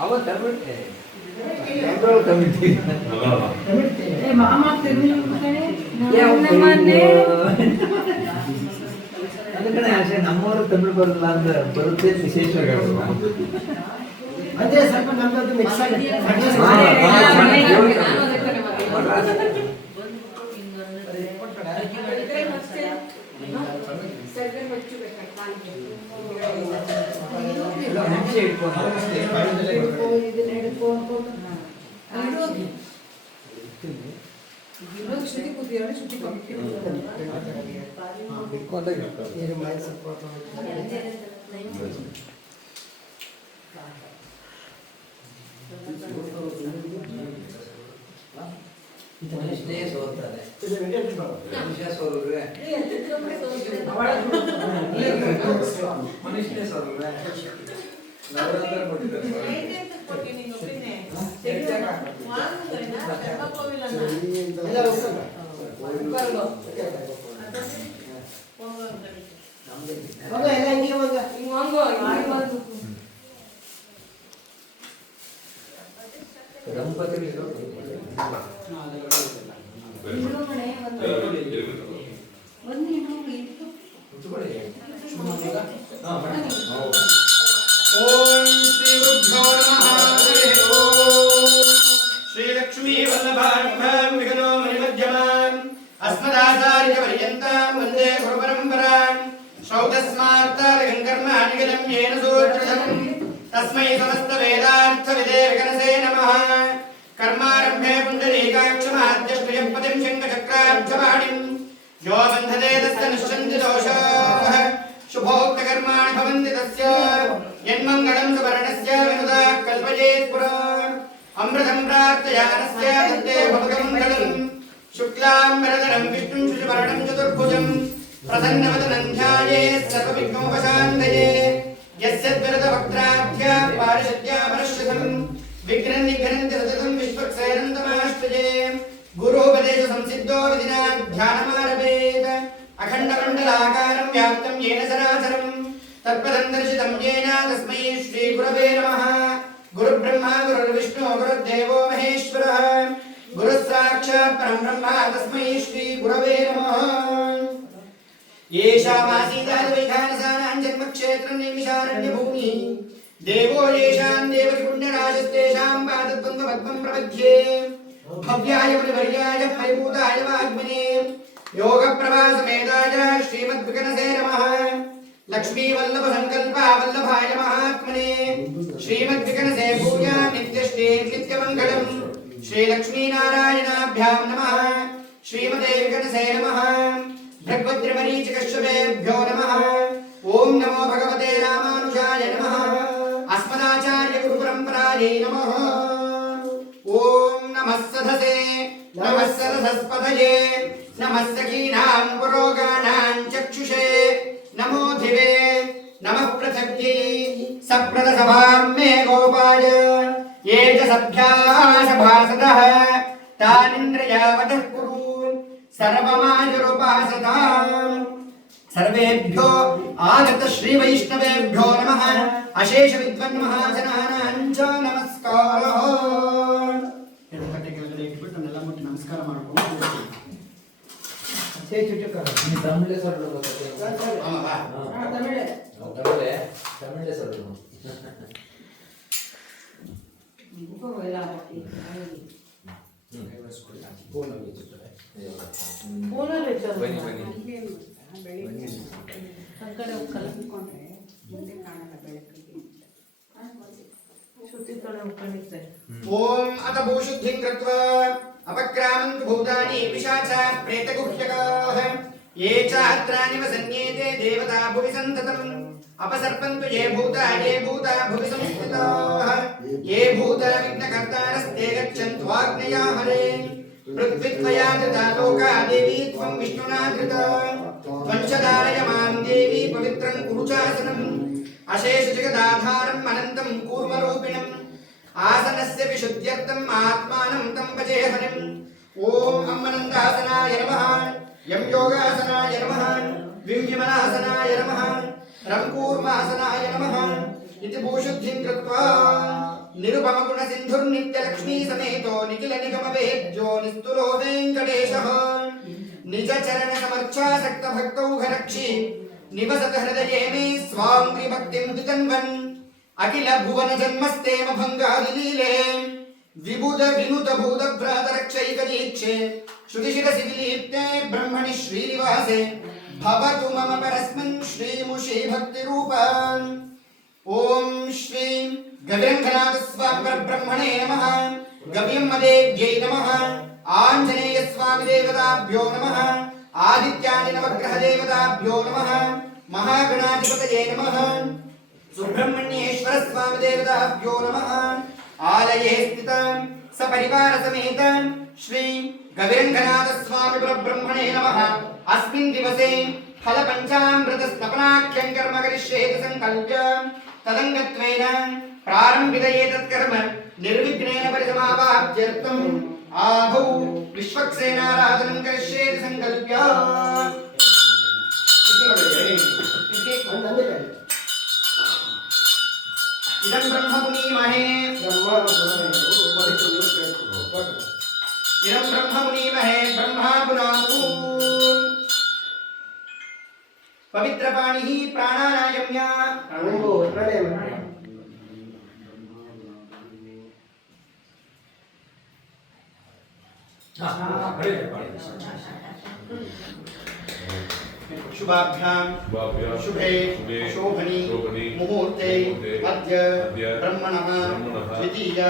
ಅವ ತಮಿಳ್ತೆ ಮಾಮ ಅದಕ್ಕೆ ಆಸೆ ನಮ್ಮವರು ತಮಿಳು ಬರಲ್ಲ ಅಂತ ಬರುತ್ತೆ ವಿಶೇಷವಾಗಿ ಅದೇ ಸ್ವಲ್ಪ ನಮ್ಮದು ಮಿಕ್ಸ್ ಆಗಿದೆ. ಮನುಷ್ಯನೇ ಸೋಲ್ತಾರೆ ಮನುಷ್ಯ ಸೋಲ್ರೆ ಮನುಷ್ಯನೇ ಸೋಲ್ರೆ ನವರಾತ್ರ ಕೊಟ್ಟಿದ್ದಾರೆ ದಂಪತಿಗಳು ಓಂ ಶ್ರೀ ಗುರುಭ್ಯೋ ನಮಃ ಹರಿಃ ಓಂ ಶ್ರೀ ಲಕ್ಷ್ಮೀ ವಲ್ಲಭಾಭ್ಯಾಂ ವಿಘ್ನೋ ಮಣಿಮಧ್ಯಮಾಂ ಅಸ್ಮದಾಚಾರ್ಯ ಪರ್ಯಂತಾಂ ವಂದೇ ಗುರು ಪರಂಪರಾಂ ಶ್ರೌತಸ್ಮಾರ್ತಾರಗಂ ಕರ್ಮ ನಿಖಿಲಂ ಯೇನ ಸೂತ್ರಜಂ ತಸ್ಮೈ ಸಮಸ್ತ ವೇದಾರ್ಥ ವಿದೇ ವಿಘ್ನಸೇ ನಮಃ ಕರ್ಮಾರಂಭೆ ಪುಂಡರೀಕಾಕ್ಷಮಾದ್ಯಶ್ರಿಯಂ ಪತಿಂ ಶಂಖಚಕ್ರಾಬ್ಜವಾಣಿಂ ಯೋ ಬಂಧತೆ ತಸ್ಯ ನಿಶ್ಚಂತಿ ದೋಷಾಃ ಶುಭೋಕ್ತ ಕರ್ಮಾಣಿ ಭವಂತಿ ತಸ್ಯ ಯನ್ಮಂಗಳಂ ಸುವರ್ಣಸ್ಯ ವಿನುತಾ ಕಲ್ಪಯೇತ್ ಪುರಾ ಅಮೃತಂ ಪ್ರಾರ್ಥಯಾನಸ್ಯ ತದ್ದೇ ಭವಗಮಂಗಳಂ ಶುಕ್ಲಾಂ ವರದರಂ ವಿಷ್ಣುಂ ಶುಚಿವರ್ಣಂ ಚತುರ್ಭುಜಂ ಪ್ರಸನ್ನವದನಂ ಧ್ಯಾಯೇತ್ ಸರ್ವವಿಘ್ನೋಪಶಾन्तಯೇ ಯಸ್ಯದ್ವರದ ವಕ್ತ್ರಾಭ್ಯ ಪಾರಿಷದ್ಯಾಮನಶ್ಯತಂ ವಿಘ್ನಂ ನಿಘ್ನಂತಿ ಸತತಂ ವಿಶ್ವಕ್ಸೇನಂ ತಮಾಶ್ರಯೇ ಗುರುಪದೇಶ ಸಂಸಿದ್ಧೋ ವಿಧಿನಾ ಧ್ಯಾನಮಾರಭೇತ್ ಅಖಂಡಮಂಡಲಾಕಾರಂ ವ್ಯಾಪ್ತಂ ಯೇನ ಸರಾಸರಂ ತತ್ಪದಂ ದರ್ಶಿತಂ ಯೇನ ತಸ್ಮೈ ಶ್ರೀ ಗುರವೇ ನಮಃ ಗುರುಬ್ರಹ್ಮ ಗುರುರ್ವಿಷ್ಣು ಗುರುರ್ದೇವೋ ಮಹೇಶ್ವರಃ ಗುರುಃ ಸಾಕ್ಷಾತ್ ಪರಂ ಬ್ರಹ್ಮ ತಸ್ಮೈ ಶ್ರೀ ಗುರವೇ ನಮಃ येषामासीदादवैखानसानां जन्मक्षेत्रं नैमिषारण्यभूमिः देवो येषां देवति पुण्यराजस्तेषां पादद्वन्द्वपद्मं प्रपद्ये भव्याय परिवर्याय परिभूताय वाग्मने योगप्रभासमेताय श्रीमद्विकनसे नमः लक्ष्मीवल्लभसङ्कल्पा वल्लभाय महात्मने श्रीमद्विकनसे भूया नित्यश्री नित्यमङ्गलम् श्रीलक्ष्मीनारायणाभ्यां नमः श्रीमते विकनसे नमः भगवद्रिमरीचिकश्यपेभ्यो नमः ओं नमो भगवते रामानुजाय नमः अस्मदाचार्य गुरुपरम्परायै नमः ओं नमः सदसे नमः सरसस्पतये नमः सखीनां पुरोगाणां चक्षुषे नमो धिवे नमः पृथिव्यै सप्रदसभां मे गोपाय ये च सभ्याः सभासदः तानिन्द्रियावतः कुरु सर्वमाजुरुपासताम् सर्वेभ्यो आगत श्री वैष्णवेभ्यो नमः अशेष विद्वन् महाजनानां च नमस्कारः ಕೆಳಗಡೆ ಇಟ್ಬಿಟ್ಟು ನನ್ನೆಲ್ಲ ಮುಟ್ಟಿ ನಮಸ್ಕಾರ ಮಾಡ್ಕೊಂಡು ತಮಿಳೇ ಸೊಲ್ಲು ತಮಿಳೇ ಸೊಲ್ಲು ओम अत भूशुद्धिं कृत्वा अपक्रामन्तु भूतानि पिशाचा प्रेतगुह्यकाः ये चात्राणि वसन्येते देवता भुवि सन्ततम् अपसर्पन्तु ये भूता भुवि संस्थिताः ये भूता विघ्नकर्तारस्ते गच्छन्तु वाग्नया हरे पृथ्वीत्वया धृता लोका देवी त्वं विष्णुना धृता त्वञ्चदारय मां देवी पवित्रं कुरु चासनम् अशेषजगदाधारम् अनन्तं कूर्मरूपिणम् आसनस्य विशुद्ध्यर्थम् आत्मानं तं भजे हरिम् ॐ अम्मनन्दासनाय नमः यं योगासनाय नमः विं यमनासनाय नमः रं कूर्मासनाय नमः इति भूशुद्धिं कृत्वा निरुपम गुण सिंधुर्नित्य लक्ष्मी समेतो निखिल निगम वेद्यो निस्तुलो वेंकटेशः निज चरण समर्चासक्त भक्तौघरक्षी निवसत हृदये मे स्वां त्रिभक्तिं वितन्वन् अखिल भुवन जन्मस्तेम भंगादिलीले विबुध विनुत भूत भ्रात रक्षैक दीक्षे श्रुतिशिरसि विलीप्ते ब्रह्मणि श्रीनिवासे भवतु मम परस्मिन् श्रीमुषी भक्तिरूपान् ओम श्री गविरंगनाथ स्वामी परब्रह्मणे नमः गव्यम्मदेव्यै नमः आंजनेय स्वामी देवताभ्यो नमः आदित्यानि नवग्रह देवताभ्यो नमः महागणाधिपतये नमः सुब्रह्मण्येश्वर स्वामी देवताभ्यो नमः आलये स्थित सपरिवार समेत श्री गविरंगनाथ स्वामी परब्रह्मणे नमः अस्मिन् दिवसे फल पंचामृत स्नपनाख्यं कर्म करिष्येति संकल्प्य तदंगत्वेन प्रारम्भिते तत्कर्म निर्विघ्नेन परिसमाप्त्यर्थम् आभौ विश्वक्सेनाराधनं करिष्येति संकल्प्य इदं ब्रह्म पुनीमहे ब्रह्मा पुनातु पवित्र पाणी प्राणानायम्या शुभाभ्यां शुभे शोभनी मुहूर्ते अद्य ब्रह्मणः द्वितीय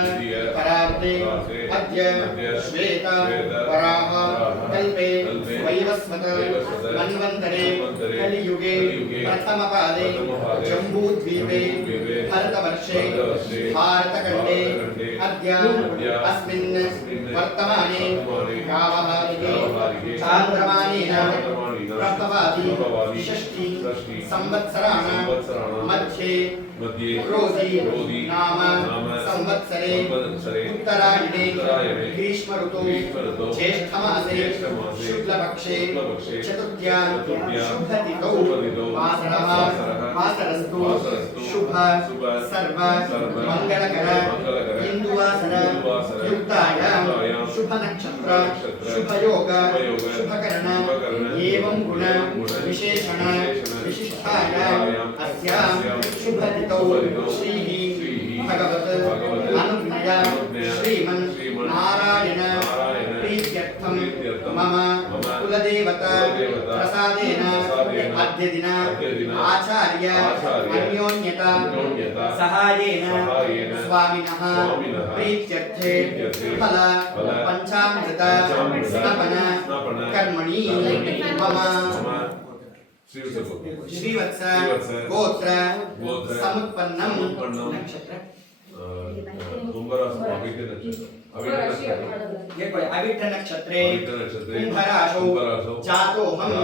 परार्धे अद्य श्वेत वराह कल्पे वैवस्वत मन्वन्तरे कलियुगे प्रथमपादे जम्बूद्वीपे भरतवर्षे भारतखण्डे अद्य अस्मिन् वर्तमाने व्यावहारिके चान्द्रमानेन प्रभवादि षष्ठी संवत्सराणां मध्ये रोधी नाम संवत्सरे उत्तरायणे ग्रीष्म ऋतौ ज्येष्ठमासे शुक्लपक्षे चतुर्थ्यां शुभतिथौ वासरस्तु शुभ सर्व मंगलकर हिन्दुवासर युक्तायां शुभ नक्षत्र शुभ योग शुभकरण एवं गुण विशेषण विशिष्टायां अस्यां शुभतिथौ श्रीः भगवत अनुज्ञया श्रीमन् नारायण प्रीत्यर्थं मम कुलदेवता प्रसादेन अद्य दिन आचार्य अन्योन्यता सहायेन स्वामिनः प्रीत्यर्थे फल पंचामृत स्नपन कर्मणि मम श्रीवत्स गोत्र समुत्पन्नम नक्षत्र अविट्ठ नक्षत्रे कुंभराशौ जातोऽहं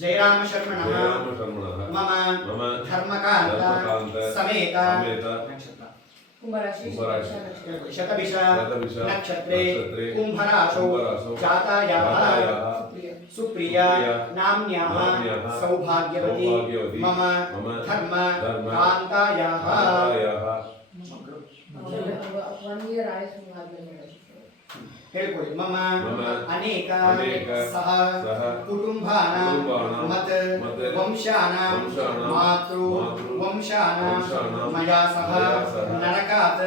जयराम शर्मणः मम धर्मकान्त समेत शतभिष नक्षत्रे कुंभराशौ जातायाः सुप्रिया नाम्न्याः सौभाग्यवती मम धर्म कान्तायाः मम अनेक सह कुटुंबानां मत वंशानां मातृ वंशानां मया सह नरकात्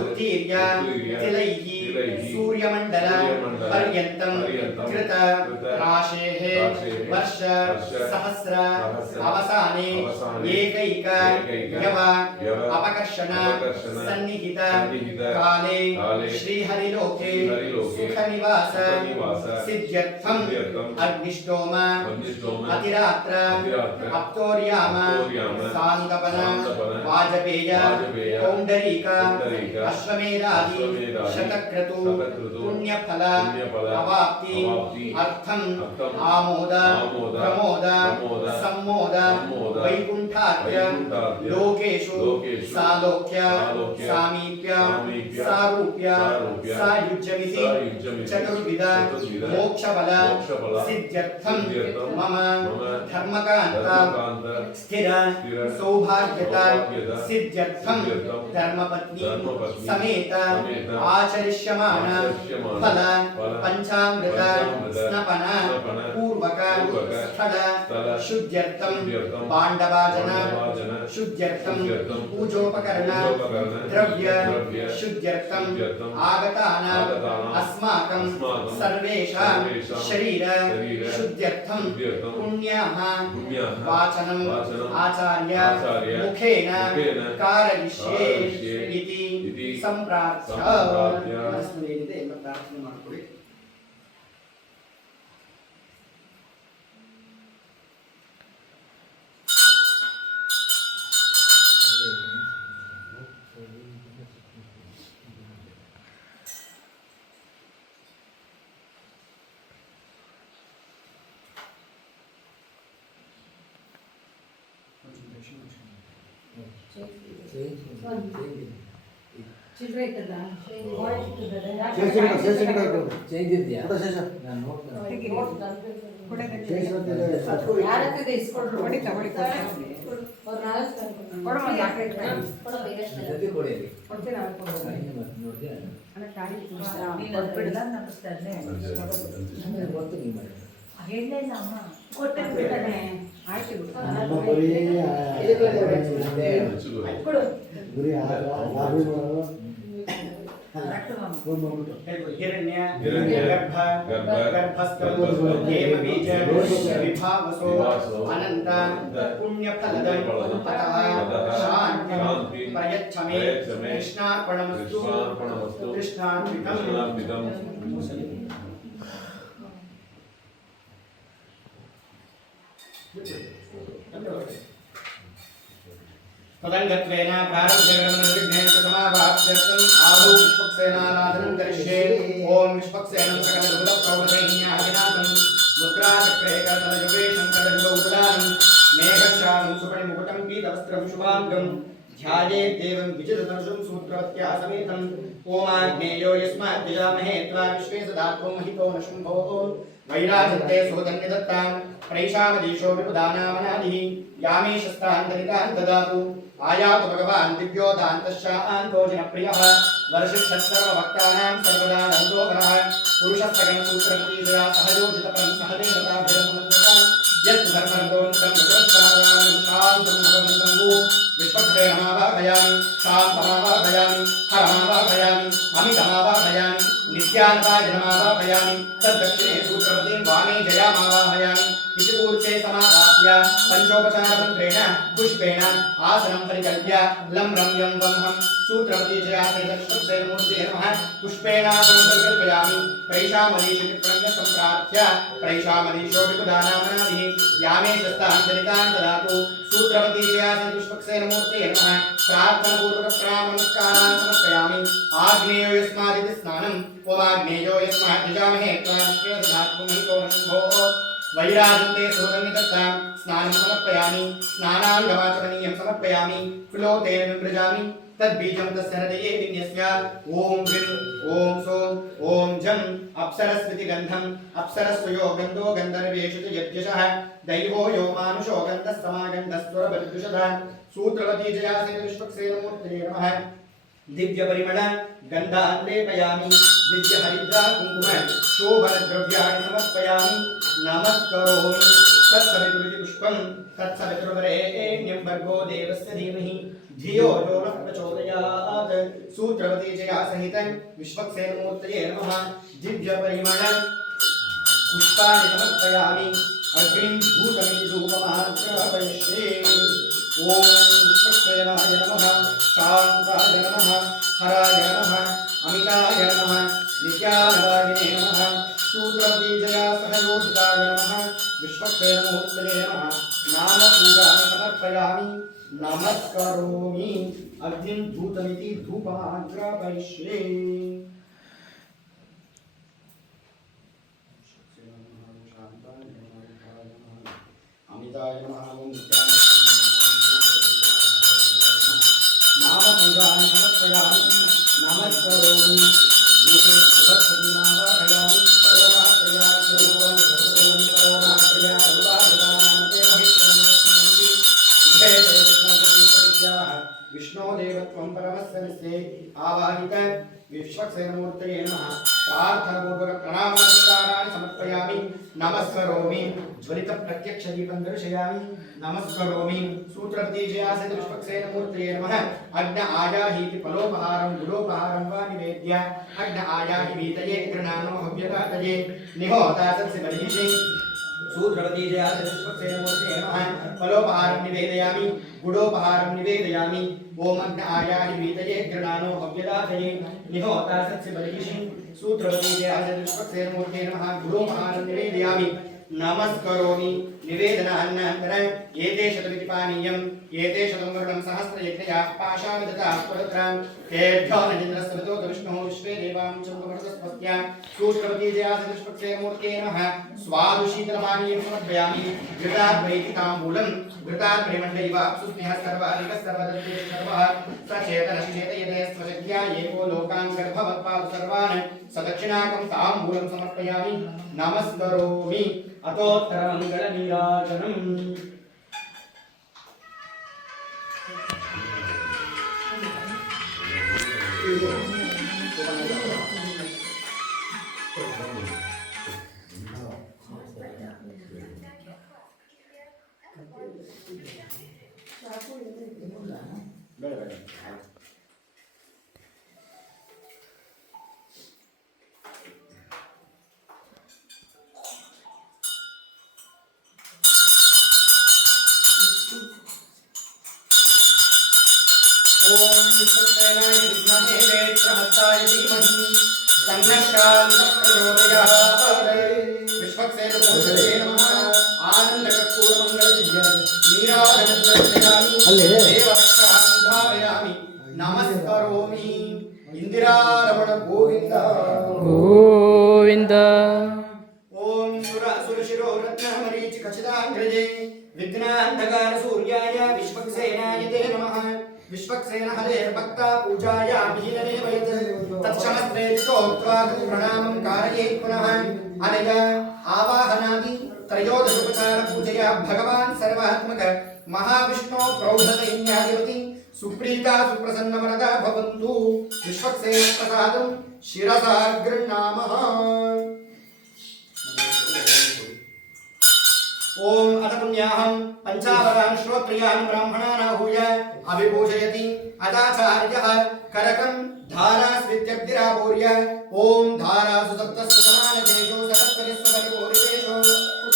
उत्तीर्य तिलैः सूर्यमण्डल पर्यन्तं कृत राशेः वर्ष सहस्र अवसाने एकैक यव अपकर्षण सन्निहित काले श्रीहरिलोके सुखनिवास सिद्ध्यर्थं अग्निष्टोम अतिरात्र अप्तोर्याम सांगपन वाजपेय कौण्डरीक अश्वमेधादि शतक्रतु पुण्यफल अवाप्ति अर्थं आमोद प्रमोद सम्मोद वैकुंठ वैकुंठाद्य लोकेषु सालोक्य सामीप्य सारूप्य सायुज्यमिति चतुर्विध मोक्षफल सिद्ध्यर्थं मम धर्मकान्ता स्थिर सौभाग्यता सिद्ध्यर्थं धर्मपत्नी समेत आचरिष्यमाण फल पंचामृत स्नपन पूर्वक स्थल शुद्ध्यर्थं पांडवाजन शुद्ध्यर्थं पूजोपकरण द्रव्य शुद्ध्यर्थं आगतानां अस्माकं सर्वेषां शरीर शुद्ध्यर्थं पुण्याः वाचनम् आचार्य मुखेन कारयिष्ये इति संप्रार्थ्य ಮನಸ್ಸಿನಲ್ಲಿದೆ ಎಂದು ಪ್ರಾರ್ಥನೆ ಮಾಡಿಕೊಳ್ಳಿ. ಚಿಲ್ಲರೆ ಐತಲ್ಲ ಚೇಂಜ್ ಇದೆಯಾ ನಾನು ಯಾರ ಹತ್ತಿರ ಇಸ್ಕೊಡ್ರು ಹೊಡಿತಾ ಕೊಡ್ತೀರಾ हिरण्य गर्भ गर्भस्थं देव बीज विभावसो अनंत पुण्यफलदं ततः शान्तिं प्रयच्छमे कृष्णार्पणमस्तु कृष्णार्पितं तदंगत्वेन प्रारब्धकर्मनिर्विघ्नेन समावाप्त्यर्थम् आदौ विश्वक्सेनाराधनं करिष्ये ओम विश्वक्सेनं सकलदुर्लभप्रौढदैन्यादिनाथं मुद्राचक्रे करतलयुगेशं करयुगौदानं मेघश्यामं सुपणिमुकुटं पीतवस्त्रं शुभाङ्गं ध्यायेत् देवं विजितधनुषं सूत्रवत्या समेतं ओमाग्नेयो यस्मात् यजामहे त्वा विश्वे सदात्वं महितो न शुम्भो वैराजन्ते सुहृदन्यदत्तां प्रैषामदीशो विपदानामनादिः यामे शस्त्रान्तरिकान् ददातु आयातु भगवान् दिव्योदान्तश्चान्तो जनप्रियः वर्षिष्ठः सर्वभक्तानां सर्वदा नन्दोकरः पुरुषः सकलसूत्रमतीशया सहयोजितपरं सहदेवताभिरमुद्गतान् यत् धर्मरन्दोन्तं विचरत्सारानं शान्तं भगवन्तं वो विश्वक्से नमावाहयामि शान्तमावाहयामि हरमावाहयामि अमितमावाहयामि नित्यानताय नमावाहयामि तद्दक्षिणे सूत्रवतीं वामे जयामावाहयामि इति पूर्चे समादास्य पंचोपचारमन्त्रेण पुष्पेण आसनं परिकल्प्य लं रम्यं वह्नं सूत्रवती जयाते दक्षिणस्य मूर्ते नमः पुष्पेणासनं परिकल्पयामि प्रैषामरीषिति प्रणम्य सम्प्रार्थ्य प्रैषामरीषो विपदानामनादिः यामे शस्त्रान्तरिकान् ददातु सूत्रवती जयाते पुष्पक्सेन मूर्ते नमः प्रार्थनापूर्वक प्रणामनमस्कारान् समर्पयामि आग्नेयो यस्मादिति स्नानं ओमाग्नेयो यस्मात् यजामहे त्वा विश्वे दधातु महितो नशुभो वैराजन्ते सुहृदन्यदत्तां स्नानं समर्पयामि स्नानाङ्गवाचमनीयं समर्पयामि कुलोतेन विमृजामि तद्बीजं तस्य हृदये विन्यस्य ॐ ह्रीं ॐ सौं ॐ जं अप्सरस्विति गन्धम् अप्सरस्वयो गन्धो गन्धर्वेषु च यज्ञशः दैवो यो मानुषो गन्धः समागन्धस्वरबलिदुषधः सूत्रवती जयासे विश्वक्सेन मूर्तये नमः दिव्य परिमळ गन्धान् लेपयामि दिव्य हरिद्रा कुङ्कुम शोभन द्रव्याणि समर्पयामि नमस्करोमि तत्सवितुरिति पुष्पं तत्सवितुर्वरेण्यं भर्गो देवस्य धीमहि धियो यो नः प्रचोदयात् सूत्रवती जया सहितं विश्वक्सेन मूर्तये नमः दिव्य परिमळ पुष्पाणि समर्पयामि अग्निं धूतमिति धूपमात्रपयिष्ये ॐ विश्वक्सेनाय नमः शान्ताय नमः हराय नमः अमिताय नमः नित्यानवागिने नमः सूत्रवती जया सहयोजिताय नमः विश्वक्सेन मूर्तये नमः नामपूजानि समर्पयामि नमस्करोमि अग्निं धूतमिति धूपमाग्रापयिष्ये अमिताय नमः ओम नित्यानवागिने पुष्पाणि समर्पयामि नमस्करोमि रूपे बृहस्पतिमावाहयामि विष्णो देवत्वं परमस्य आवाहित विश्वक्सेनमूर्तये नमः प्रार्थनापूर्वक प्रणामानि समर्पयामि नमस्करोमि ज्वलित प्रत्यक्ष दीपं दर्शयामि नमस्करोमि सूत्रपति जयासि विश्वक्सेनमूर्तये नमः अग्न आयाहीति फलोपहारं गुडोपहारं वा निवेद्य अग्न आयाहि वीतये गृणानो हव्यदातये निहोता सत्सि बलिषि सूत्रपति जयासि विश्वक्सेनमूर्तये नमः फलोपहारं निवेदयामि गुडोपहारं निवेदयामि ओम अग्न आयाहि वीतये गृणानो हव्यदातये निहोता सत्सि बलिषि सूत्रपति जयासि विश्वक्सेनमूर्तये नमः गुडोपहारं निवेदयामि नमस्करोमि निवेदनान्नंतर एते शतमिति पानीयम् एते शतं वर्णं सहस्रयज्ञया पाशावदता पुरत्रं तेभ्यो नरेन्द्रस्वतो विष्णुः विश्वे देवां चन्द्रमरुतस्पत्या सूत्रपति जयासि विश्वक्सेनमूर्तये नमः स्वादुशीतलपानीयं समर्पयामि घृताद्वैतिताम्बूलं घृताद्वैमण्डलिव सुस्नेहः सर्वाधिकः सर्वदत्ते सर्वः सचेतनश्चेतयते स्वशक्त्या एको लोकान् गर्भवत्पादु सर्वान् सदक्षिणाकं ताम्बूलं समर्पयामि नमस्करोमि अतोत्तरमङ्गलनीराजनम् ओम विश्वक्सेनाय विद्महे वेत्रहस्ताय धीमहि तन्नः प्रचोदयात् विश्वक्सेनमूर्तये नमः आनन्दकर्पूरमङ्गलदिव्य नीराजनद्रव्यामि देवरक्षान्धारयामि नमस्करोमि इंदिरारमण गोविंद गोविंद ओम सुरशिरो रत्नमरीचि खचिताग्रजे विघ्नान्धकार सूर्याय विश्वक्सेनाय ते नमः विश्वक्सेन हरेर्भक्ता पूजायामि वयत् तत्समस्तेति चोक्त्वा प्रणामं कारयेत् पुनः अनया आवाहनादि त्रयोदशोपचार पूजया भगवान् सर्वात्मक महाविष्णो प्रौढसैन्याधिपति सुप्रीता सुप्रसन्नवरदा भवन्तु विश्वक्सेन प्रसादं शिरसा गृह्णामः ओम अथ पुण्याहं पंचावरान् श्रोत्रियान् ब्राह्मणान् आहूय अभिपूजयति अदाचार्यः करकं धारास्वित्यग्निरापूर्य ओम धारासु सप्तस्य समानदेशो सरस्वतीस्व परिपूरितेषु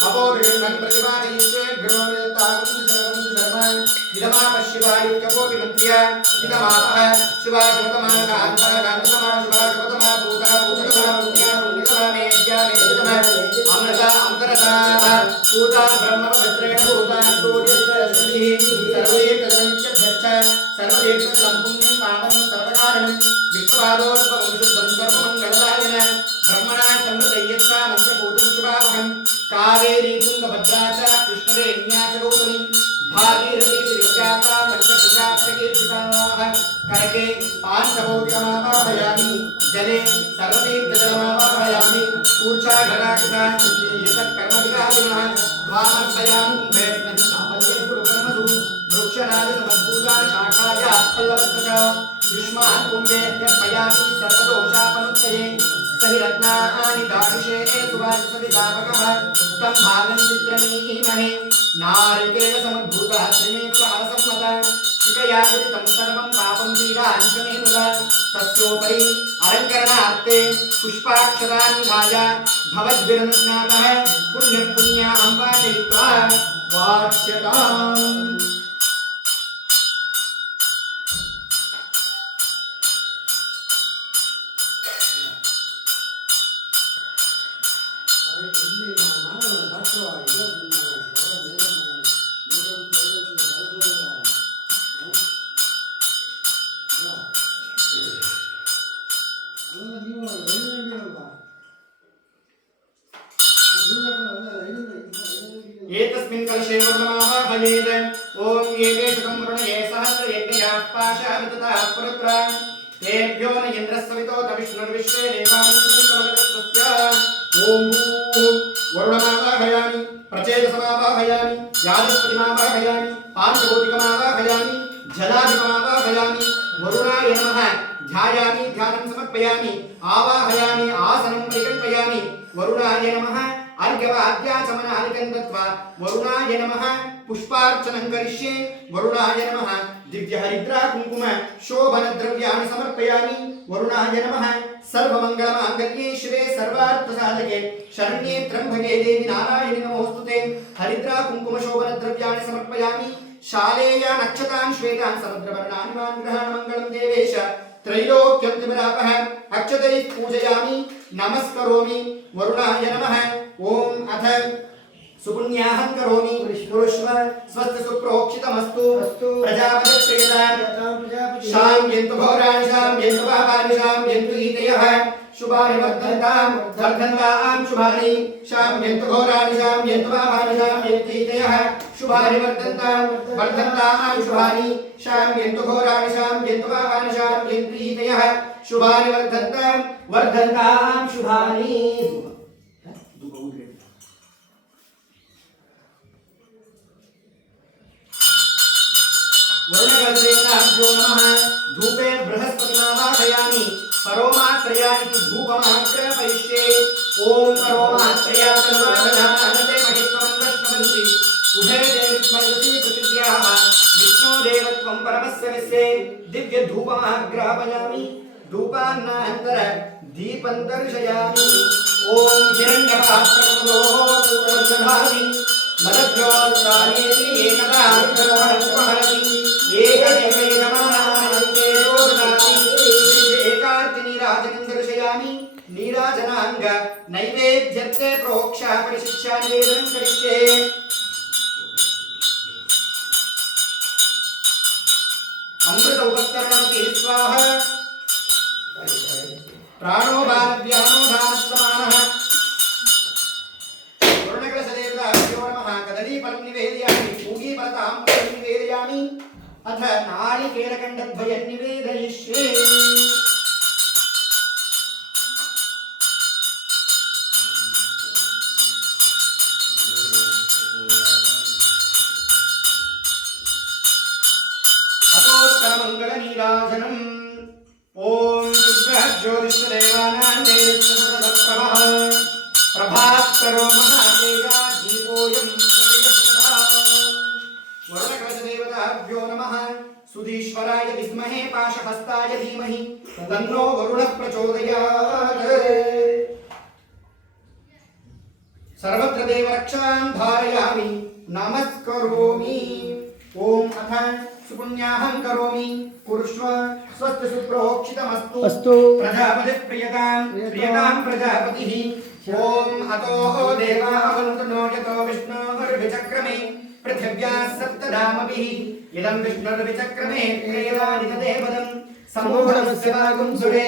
अपोरिणं प्रतिपादयिष्ये गृहोमिदत्तागं शरणं इदमापः शिवायित्यपोपि मन्त्र्य इदमापः शिवाशुतमा कान्ता कान्तमा शिवाशुतमा भूता भूतमा पुण्या पुण्यतमा मेद्या मेद्यतमा अमृता अमृतरसा पूता ब्रह्मभद्रेण पूता सूर्यस्वस्तिः सर्वैर्तदमित्यध्यच्छ सर्वैर्तदं पुण्यं पावनं सर्वकारणं विष्णुपादोद्भवं शुद्धं सर्वमङ्गलदायन ब्रह्मणा समृतय्यच्छा मन्त्रपूतं शुभावहं कावेरी तुङ्गभद्रा च कृष्णवेण्या च गौतमी भागीरथी श्रीजाता पञ्चगङ्गाप्रकीर्तिताः करके पाञ्चभौतिकमावाहयामि जले सर्वतीर्थजलमावाहयामि ऊर्ध्वघटाकृता कर्मविगादिनः द्वामर्शयामि कुम्भेऽस्मिन् साफल्ये गुरुकर्मसु वृक्षराजसमद्भूतान् शाखाया पल्लवत्वचा युष्मान् कुम्भेऽर्पयामि सर्वदोषापनुत्तये सहि रत्नानि दारुषे सुवासविदापकः तं भागं चित्रमीमहे नारिकेलसमद्भूतः त्रिनेत्रहरसम्मतः शिखया विदितं सर्वं पापं पीडाञ्चनेनुगा तस्योपरि अलङ्करणार्थे पुष्पाक्षरान्धाय भवद्भिरनुज्ञातः पुण्यपुण्याहं वाचयित्वा वाच्यताम् एतस्मिन् कलशे वर्णमावाहयेत् ओम एते शतं वर्णये सहस्रयज्ञया पाशाः पाशावितताः पुरुत्रान् तेभ्यो न इन्द्रस्सवितो तविष्णुर्विश्वे देवानि समगतस्वस्य ॐ वरुणमावाहयामि प्रचेतसमावाहयामि यादस्पतिमावाहयामि पाञ्चभौतिकमावाहयामि जलाधिपमावाहयामि वरुणाय नमः ध्यायामि ध्यानं समर्पयामि आवाहयामि आसनं परिकल्पयामि वरुणाय नमः अर्घ्यवाद्याचमनादिकं दत्त्वा वरुणाय नमः पुष्पार्चनं करिष्ये वरुणाय नमः दिव्यहरिद्रा कुङ्कुम शोभनद्रव्याणि समर्पयामि वरुणाय नमः सर्वमङ्गलमाङ्गल्ये शिवे सर्वार्थसाधके शरण्ये त्र्यम्बके देवी नारायणि नमोऽस्तुते हरिद्रा कुङ्कुम शोभनद्रव्याणि समर्पयामि शालेया नक्षतां श्वेतां समुद्रवर्णानि मान् ग्रहाण मङ्गलं देवेश त्रैलोक्यं तिमिरापः अक्षतैः पूजयामि नमस्करोमि वरुणाय नमः ॐ अथ सुपुण्याहं करोमि पुरुष्व स्वस्ति सुप्रोक्षितमस्तु प्रजापतिप्रियतां शाम्यन्तु घोराणि शाम्यन्तु पापानि शाम्यन्तु ईतयः शुभानि वर्धन्तां शुभानि शाम्यन्तु घोराणि शाम्यन्तु पापानि शाम्यन्तु ईतयः शुभानि वर्धन्तां शुभानि शाम्यन्तु घोराणि शाम्यन्तु पापानि शाम्यन्तु ईतयः शुभानि वर्धन्तां शुभानि वरुणगणदेवताभ्यो नमः धूपे बृहस्पतिमावाहयामि परोमात्रया इति धूपमाग्रहपरिष्ये ॐ परोमात्रया तन्वादधानते महित्वमन्वष्टवन्ति उभे देवित्मयसि पृथिव्याः विष्णो देवत्वं परमस्य विश्वे दिव्यधूपमाग्रहपयामि धूपान्नानन्तर दीपं दर्शयामि ॐ हिरण्यपात्रमदोः पूर्वदधामि मदभ्योत्सानेति एकदा विग्रहहरति एकार्तिनीराजनं दर्शयामि नीराजनाङ्ग नैवेद्यस्य प्रोक्षा परिशिक्षा निवेदनं करिष्ये अमृत उपस्तरणमपि स्वाहा प्राणो बालव्यानो दानस्तमानः वरुणकलशदेवताभ्यो नमः कदलीफलं निवेदयामि पूगीफलताम्बूलं निवेदयामि अथ नारिकेलखण्डद्वयं निवेदयिष्ये अतोत्तरमङ्गलनीराजनम् ॐ शुभ्रज्योतिषदेवानां देवस्तप्रभः प्रभाकरो महातेजा दीपोऽयं वरुणकलशदेवताभ्यो नमः सुधीश्वराय विद्महे पाशहस्ताय धीमहि तन्नो वरुणः प्रचोदयात् सर्वत्र देवरक्षां धारयामि नमस्करोमि ॐ अथ सुपुण्याहं करोमि कुरुष्व स्वस्ति सुप्रोक्षितमस्तु प्रियतां प्रजापतिः ॐ अतो देवाः वन्तु नो यतो विष्णोर्विचक्रमे पृथिव्याः सप्तधामभिः इदं विष्णुर्विचक्रमे प्रेदानि तदेवदं सम्मोहनस्य भागं सुरे